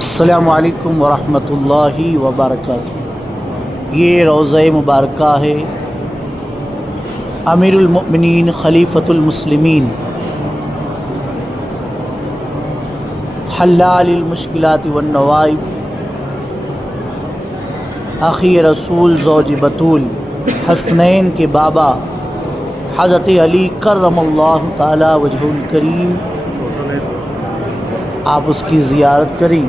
अस्सलामु अलैकुम वरहमतुल्लाहि वबरकातुहू। ये रोज़ा मुबारका है अमीरुल मुमिनीन खलीफतुल मुस्लिमीन हल्लालिल मुश्किलाति वन नवाइब आखी रसूल ज़ौज बतूल हसनैन के बाबा हज़रत अली करमल्लाहु ताला वजहुल अलकरीम, आप उसकी ज़ियारत करें।